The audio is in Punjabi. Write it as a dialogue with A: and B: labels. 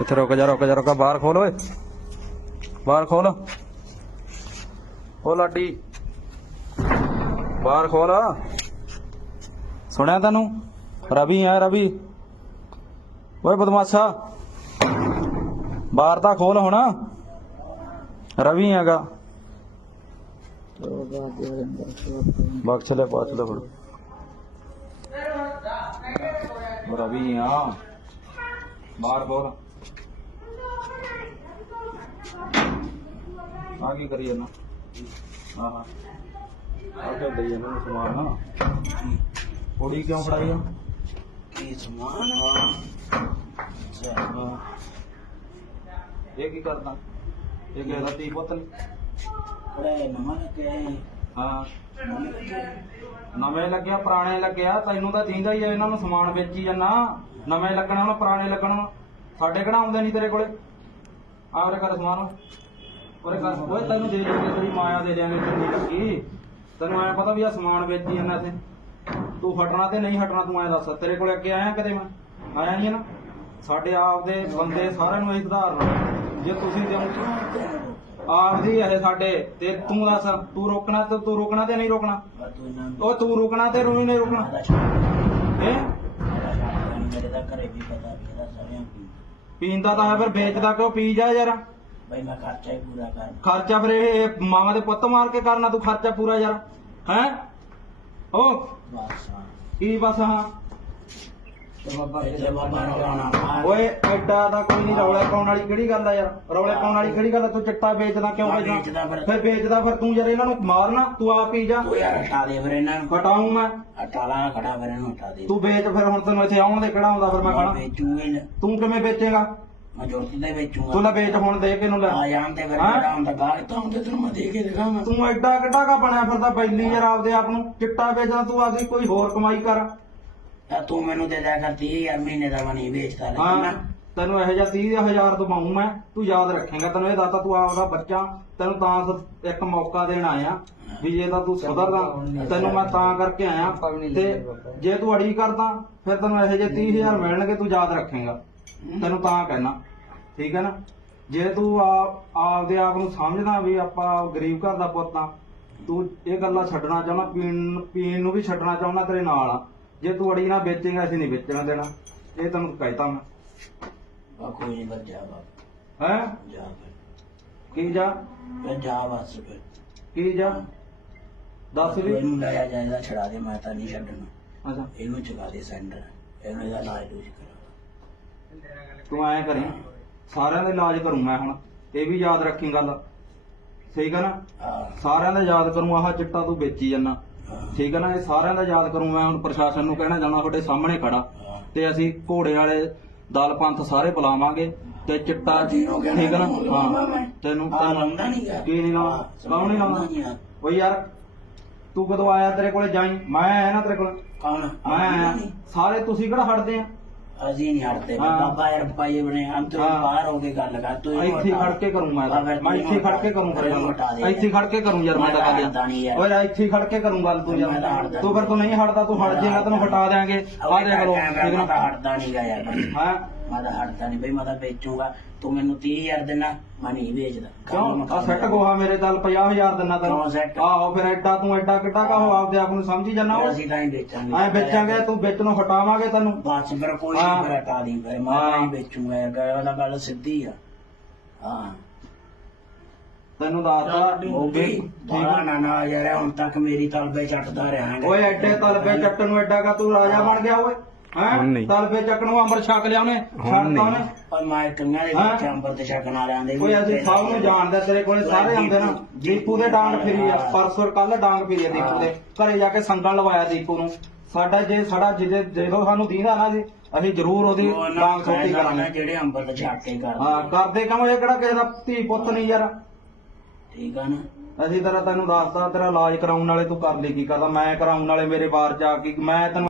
A: ਇੱਥੇ ਰੁਕ ਜਾ ਰੁਕ ਜਾ, ਰੁਕ ਬਾਹਰ ਖੋਲ ਓਏ। ਬਾਹਰ ਖੋਲ। ਓ ਲਾਡੀ। ਬਾਹਰ ਖੋਲ। ਸੁਣਿਆ ਤੈਨੂੰ? ਰਵੀ ਆ ਰਵੀ। ਓਏ ਬਦਮਾਸ਼ਾ। ਬਾਹਰ ਤਾਂ ਖੋਲ ਹੁਣ। ਰਵੀ ਹੈਗਾ। ਬਖਸ਼ ਲੈ ਪਾਛ ਲੈ। ਫੜ ਰਵੀ ਆ। ਬਾਹਰ ਖੋਲ ਆ। ਕੀ ਕਰੀ ਜਾਂਦਾ? ਹਾਂ ਹਾਂ ਆ ਕੇ ਦਈ ਇਹਨਾਂ ਨੂੰ ਸਮਾਨ ਨਾ। ਕੁੜੀ ਕਿਉਂ ਫੜਾਈ ਆ?
B: ਕੀ ਸਮਾਨ?
A: ਹਾਂ ਹਾਂ। ਇਹ ਕੀ ਕਰਦਾ? ਇਹ?
B: ਕੁੜੇ ਕੇ
A: ਹਾਂ। ਨਵੇਂ ਲੱਗਿਆ। ਪੁਰਾਣੇ ਲੱਗਿਆ ਤੈਨੂੰ ਤਾਂ ਚਾਹੀਦਾ ਹੀ ਆ ਇਹਨਾਂ ਨੂੰ ਸਮਾਨ ਵੇਚੀ ਜਾਂਦਾ। ਨਵੇਂ ਲੱਗਣਾ ਉਹਨਾਂ ਪੁਰਾਣੇ ਲੱਗਣਾ ਸਾਡੇ ਕਿਹੜਾ ਆਉਂਦੇ ਨਹੀਂ ਤੇਰੇ ਕੋਲੇ? ਆਵਰੇ ਕਰ ਸਮਾਨ। ਉਹਰੇ ਕਰ। ਓਏ ਤੈਨੂੰ ਦੇ ਦਿਆਂਗੇ ਤੇਰੀ ਮਾਇਆ ਦੇ ਦਿਆਂਗੇ ਕਿੰਨੀ ਲੱਗੀ। ਤੈਨੂੰ ਐ ਪਤਾ ਵੀ ਆ ਸਮਾਨ ਵੇਚੀ ਜਾਂਦਾ ਇੱਥੇ। ਤੂੰ ਹਟਣਾ ਤੇ ਨਹੀਂ ਹਟਣਾ ਤੂੰ ਐ ਦੱਸ। ਤੇਰੇ ਕੋਲੇ ਅੱਗੇ ਆਇਆ ਕਦੇ ਮੈਂ? ਆਇਆ ਨਹੀਂ ਨਾ? ਸਾਡੇ ਆਪ ਦੇ ਬੰਦੇ ਸਾਰਿਆਂ ਨੂੰ ਇਹ ਸੁਧਾਰਨ ਜੇ ਤੁਸੀਂ ਦਿਓ। ਆਪਦੀ ਇਹ ਸਾਡੇ। ਤੇ ਤੂੰ ਦੱਸ ਤੂੰ ਰੋਕਣਾ ਤੇ ਤੂੰ ਰੋਕਣਾ ਤੇ ਨਹੀਂ ਰੋਕਣਾ? ਉਹ ਤੂੰ ਰੁਕਣਾ ਤੇ ਰੂਹੀ ਨਹੀਂ ਰੁਕਣਾ।
B: ਸਾਰਿਆਂ ਪੀ
A: ਪੀਂਦਾ? ਤਾਂ ਹੈ ਫਿਰ ਵੇਚਦਾ ਕਿਉਂ? ਪੀ ਜਾ ਯਾਰ।
B: ਬਈ ਮੈਂ ਖਰਚਾ ਹੀ ਪੂਰਾ ਕਰ
A: ਖਰਚਾ ਫਿਰ ਇਹ ਮਾਵਾਂ ਦੇ ਪੁੱਤ ਮਾਰ ਕੇ ਕਰਨਾ ਤੂੰ ਖਰਚਾ ਪੂਰਾ ਯਾਰ। ਹੈ? ਓ।
B: ਬਸ ਹਾਂ।
A: ਕੀ ਬਸ ਹਾਂ? ਓਏ ਐਡਾ ਦਾ ਕੋਈ ਨਹੀਂ ਰੌਲੇ ਪਾਉਣ ਵਾਲੀ ਕਿਹੜੀ ਗੱਲ ਆ ਯਾਰ? ਰੌਲੇ ਪਾਉਣ ਵਾਲੀ ਕਿਹੜੀ ਗੱਲ ਆ? ਤੂੰ ਚਿੱਟਾ ਵੇਚਦਾ ਕਿਉਂ ਵੇਚਦਾ?
B: ਫਿਰ।
A: ਵੇਚਦਾ ਫਿਰ ਤੂੰ ਯਾਰ ਇਹਨਾਂ ਨੂੰ ਮਾਰਨਾ ਤੂੰ ਆਪ ਪੀ ਜਾ।
B: ਤੂੰ ਯਾਰ ਹਟਾ ਦੇ ਫਿਰ ਇਹਨਾਂ ਨੂੰ।
A: ਹਟਾਉਂ ਮੈਂ।
B: ਹਟਾ ਲਾ ਖੜਾ ਫਿਰ ਇਹਨੂੰ ਹਟਾ ਦੇ।
A: ਤੂੰ ਵੇਚ ਫਿਰ ਹੁਣ ਤੈਨੂੰ ਇੱਥੇ ਆਉਣ ਦੇ ਕਿਹੜਾ ਹੁੰਦਾ ਫਿਰ ਮੈਂ ਖਾਣਾ
B: ਵੇਚੂਗਾ ਹੀ ਨਾ।
A: ਤੂੰ ਕਿਵੇਂ ਵੇਚੇਗਾ?
B: ਮੈਂ ਜੁਰਤ ਦੇ ਵੇਚੂਗਾ।
A: ਤੂੰ ਲੈ ਵੇਚ ਹੁਣ ਦੇ ਕੇ ਨੂੰ ਲੈ।
B: ਆ ਜਾਣ ਤੇ ਫਿਰ
A: ਹਾਂ?
B: ਕਿਹੜਾ ਹੁੰਦਾ ਗਾਲ ਤਾਂ ਹੁੰਦੇ ਤੈਨੂੰ ਮੈਂ ਦੇ ਕੇ ਦਿਖਾਵਾਂ।
A: ਤੂੰ ਐਡਾ ਕਿੱਡਾ ਕਾ ਬਣਿਆ ਫਿਰਦਾ ਬੈਲੀ ਯਾਰ ਆਪਦੇ ਆਪ ਨੂੰ। ਚਿੱਟਾ ਵੇਚਦਾ ਤੂੰ ਆਪਦੀ ਕੋਈ ਹੋਰ ਕਮਾਈ ਕਰ।
B: ਤਾਂ ਤੂੰ ਮੈਨੂੰ ਦੇ ਦਿਆ ਕਰ 30000 ਮਹੀਨੇ ਦਾ ਬਣੀ ਵੇਚਦਾ
A: ਹਾਂ
B: ਨਾ
A: ਤੈਨੂੰ ਇਹੋ ਜਿਹਾ 30000 ਦਵਾਉਂ ਮੈਂ ਤੂੰ ਯਾਦ ਰੱਖੇਂਗਾ। ਤੈਨੂੰ ਇਹ ਦੱਸਦਾ ਤੂੰ ਆਪਦਾ ਬੱਚਾ ਤੈਨੂੰ ਤਾਂ ਸ- ਇੱਕ ਮੌਕਾ ਦੇਣ ਆਇਆ ਵੀ ਜੇ ਤਾਂ ਤੂੰ ਸੁਧਰਦਾ ਤੈਨੂੰ ਮੈਂ ਤਾਂ ਕਰਕੇ ਆਇਆ। ਤੇ ਜੇ ਤੂੰ ਅੜੀ ਕਰਦਾ ਫਿਰ ਤੈਨੂੰ ਇਹੋ ਜਿਹੇ 30000 ਮਿਲਣਗੇ ਤੂੰ ਯਾਦ ਰੱਖੇਂਗਾ। ਤੈਨੂੰ ਤਾਂ ਕਹਿਣਾ। ਠੀਕ ਹੈ ਨਾ? ਜੇ ਤੂੰ ਆਪ ਆਪਦੇ ਆਪ ਨੂੰ ਸਮਝਦਾ ਵੀ ਆਪਾਂ ਗਰੀਬ ਘਰ ਦਾ ਪੁੱਤ ਆ ਤੂੰ ਇਹ ਗੱਲਾਂ ਛੱਡਣਾ ਚਾਹੁੰਦਾ ਪੀਣ ਪੀਣ ਨੂੰ ਵੀ ਛੱਡਣਾ ਚਾਹੁੰਦਾ ਤੇਰੇ ਨਾਲ ਆ। ਜੇ ਤੂੰ ਅੜੀ ਨਾ ਵੇਚੇਂਗਾ ਅਸੀਂ ਨਹੀਂ ਵੇਚਣਾ ਦੇਣਾ। ਇਹ ਤੈਨੂੰ ਕਹਿਤਾ ਮੈਂ।
B: ਬਾ ਕੋਈ ਨਹੀਂ ਬਸ ਜਾ
A: ਹੈ?
B: ਜਾ ਫਿਰ।
A: ਕੀ ਜਾ?
B: ਫਿਰ ਜਾ ਬਸ ਫਿਰ।
A: ਕੀ ਜਾ? ਦੱਸ ਵੀ।
B: ਇਹਨੂੰ ਲੈ ਜਾ ਇਹਦਾ ਛੜਾ ਦੇ ਮੈਂ ਤਾਂ ਨਹੀਂ ਛੱਡਣਾ।
A: ਅੱਛਾ।
B: ਇਹਨੂੰ ਚੁਕਾ ਦੇ ਸੈਂਟਰ। ਇਹਨੂੰ ਇਹਦਾ ਇਲਾਜ ਕਰਾ।
A: ਤੂੰ ਐਂ ਕਰੀ। ਸਾਰਿਆਂ ਦਾ ਇਲਾਜ ਕਰੂੰ ਮੈਂ ਹੁਣ। ਇਹ ਵੀ ਯਾਦ ਰੱਖੀ ਗੱਲ। ਠੀਕ ਹੈ ਨਾ?
B: ਹਾਂ।
A: ਸਾਰਿਆਂ ਦਾ ਯਾਦ ਕਰੂੰ ਆਹ ਚਿੱਟਾ ਤੂੰ ਵੇਚੀ ਜਾਂਦਾ। ਠੀਕ ਹੈ ਨਾ ਇਹ ਸਾਰਿਆਂ ਦਾ ਯਾਦ ਕਰੂੰ ਮੈਂ ਹੁਣ ਪ੍ਰਸ਼ਾਸਨ ਨੂੰ ਕਹਿਣਾ ਜਾਣਾ ਤੁਹਾਡੇ ਸਾਹਮਣੇ ਖੜਾ। ਤੇ ਅਸੀਂ ਘੋੜੇ ਵਾਲੇ ਦਲ ਪੰਥ ਸਾਰੇ ਬੁਲਾਵਾਂਗੇ ਤੇ ਚਿੱਟਾ ਠੀਕ ਹੈ ਨਾ। ਹਾਂ। ਤੈਨੂੰ
B: ਨੀ ਗਾ।
A: ਕੀ ਨਹੀਂ
B: ਹਾਂ,
A: ਕੌਣ ਨਹੀਂ
B: ਨੀ ਗਾ।
A: ਓ ਯਾਰ ਤੂੰ ਕਦੋਂ ਆਇਆ ਤੇਰੇ ਕੋਲੇ ਜਾਈ? ਮੈਂ ਆਇਆ ਨਾ ਤੇਰੇ ਕੋਲ।
B: ਕੌਣ?
A: ਮੈਂ ਆਇਆ। ਸਾਰੇ ਤੁਸੀਂ ਕਿਹੜਾ ਹਟਦੇ ਆ?
B: ਅਸੀਂ ਨਹੀਂ ਹਟਦੇ।
A: ਹਾਂ।
B: ਬਾਬਾ ਯਾਰ ਪਾਈ ਬਣੇ ਹਮ ਤੋਂ
A: ਹਾਂ।
B: ਬਾਹਰ ਹੋ ਕੇ ਗੱਲ ਕਰ ਤੂੰ ਇਹਨੂੰ
A: ਇੱਥੇ
B: ਹਟਾ।
A: ਖੜ ਕੇ ਕਰੂੰ ਮੈਂ
B: ਹਾਂ,
A: ਮੈਂ ਇੱਥੇ ਖੜ ਕੇ ਕਰੂੰ ਫਿਰ
B: ਇਹਨੂੰ ਹਟਾ ਦੇ।
A: ਗੱਲ ਇੱਥੇ ਖੜ ਕੇ ਕਰੂੰ ਯਾਰ ਮੈਂ ਤਾਂ
B: ਮੈਂ ਹਟਦਾ
A: ਗੱਲ
B: ਯਾਰ।
A: ਓਏ ਇੱਥੇ ਖੜ ਕੇ ਕਰੂੰ ਗੱਲ ਤੂੰ
B: ਮੈਂ ਤਾਂ
A: ਯਾਰ
B: ਹਟਦਾ
A: ਤੂੰ ਫਿਰ ਤੂੰ ਨਹੀਂ ਹਟਦਾ ਤੂੰ ਹਟ ਜਾਏਗਾ ਤੈਨੂੰ ਹਟਾ ਦੇਾਂਗੇ ਆ ਦੇਖ ਲੋ ਠੀਕ
B: ਮੈਂ ਤਾਂ
A: ਨਾ
B: ਹਟਦਾ ਨਹੀਂ ਗਾ ਯਾਰ।
A: ਹਾਂ।
B: ਮੈਂ ਤਾਂ ਹਟਦਾ ਨਹੀਂ ਬਈ ਮੈਂ ਤਾਂ ਵੇਚੂਗਾ। ਤੂੰ ਮੈਨੂੰ 30000 ਦੇਣਾ ਮੈਂ ਨਹੀਂ ਵੇਚਦਾ।
A: ਕਿਉਂ? ਆ ਸੈੱਟ ਗੋਹਾ ਮੇਰੇ ਚੱਲ 50000 ਦਿਨਾ
B: ਕਿਉਂ set?
A: ਆਹੋ ਫਿਰ ਐਡਾ ਤੂੰ ਐਡਾ ਕਿੱਡਾ ਕਾ ਹੋ। ਆਪਦੇ ਆਪ ਨੂੰ ਸਮਝੀ ਜਾਣਾ ਓਏ
B: ਅਸੀਂ ਤਾਂ ਹੀ ਵੇਚਾਂਗੇ।
A: ਐ ਵੇਚਾਂਗੇ ਤੂੰ ਵਿੱਚ ਨੂੰ ਹਟਾਵਾਂਗੇ ਤੈਨੂੰ।
B: ਬਸ ਫਿਰ ਕੋਈ
A: ਹਾਂ।
B: ਨਹੀਂ ਫਿਰ ਹਟਾ ਦੀ ਫਿਰ ਮੈਂ
A: ਹਾਂ।
B: ਤਾਂ ਹੀ ਵੇਚੂਗਾ ਯਾਰ ਗੱਲ ਉਹਦਾ ਗੱਲ ਸਿੱਧੀ ਆ। ਹਾਂ।
A: ਤੈਨੂੰ ਦੱਸਦਾ
B: ਉਹ ਵੀ ਨਾ ਨਾ ਯਾਰ ਹੁਣ ਤੱਕ ਮੇਰੀ ਤਲਬੇ ਚੱਟਦਾ ਰਿਹਾ ਹੈਗਾ।
A: ਓਏ ਐਡੇ ਤਲਬੇ ਚੱਟਣ ਨੂੰ ਐਡਾ ਕਾ ਤੂੰ ਰਾਜਾ ਬਣ ਗਿਆ ਓਏ।
C: ਹੁਣ
A: ਹੈ
C: ਨਹੀਂ।
A: ਤਲਬੇ ਚੱਕਣ ਨੂੰ ਅੰਮ੍ਰਿਤ ਛਕ ਲਿਆ ਉਹਨੇ। ਛੱਡਤਾ
C: ਨਹੀਂ।
A: ਉਹਨੇ।
B: ਪਰ ਮੈਂ ਕੰਨਾਂ ਦੇ
A: ਹਾਂ।
B: ਵਿੱਚ ਅੰਬਰ ਤੇ ਛਕਣ ਵਾਲਿਆਂ ਦੇ
A: ਓਏ ਅਸੀਂ ਸਭ ਨੂੰ ਜਾਣਦੇ ਤੇਰੇ ਕੋਲੇ ਸਾਰੇ ਆਉਂਦੇ ਨਾ। ਦੀਪੂ ਦੇ ਡਾਂਗ ਫਿਰੀ ਆ ਪਰਸੋਂ ਕੱਲ ਡਾਂਗ ਫਿਰੀ ਆ ਦੀਪੂ ਦੇ। ਘਰੇ ਜਾ ਕੇ ਸੰਗਲ ਲਵਾਇਆ ਦੀਪੂ ਨੂੰ। ਸਾਡਾ ਜੇ ਸਾਡਾ ਜਿਹਦੇ ਜਦੋਂ ਸਾਨੂੰ ਦੀਂਦਾ ਨਾ ਜੀ ਅਸੀਂ ਜ਼ਰੂਰ ਉਹਦੀ
B: ਉਹ
A: ਡਾਂਗ ਸੋਟੀ ਕਰਾਂਗੇ।
B: ਜਿਹੜੇ ਅੰਬਰ ਤੇ ਛੱਕ ਕੇ
A: ਹਾਂ
B: ਕਰਦੇ
A: ਕਰਦੇ ਕਿਉਂ? ਇਹ ਕਿਹੜਾ ਕਿਸੇ ਦਾ ਧੀ ਪੁੱਤ ਨਹੀਂ ਯਾਰ।
B: ਠੀਕ ਆ ਨਾ।
A: ਅਸੀਂ ਤੇਰਾ ਤੈਨੂੰ ਦੱਸਦਾ ਤੇਰਾ ਇਲਾਜ ਕਰਾਉਣ ਵਾਲੇ ਤੂੰ ਕਰ ਲਈ ਕੀ ਕਰਦਾ? ਮੈਂ ਕਰਾਉਣ ਵਾਲੇ ਮੇਰੇ ਬਾਹਰ ਜਾ ਕੇ ਮੈਂ ਤੈਨੂੰ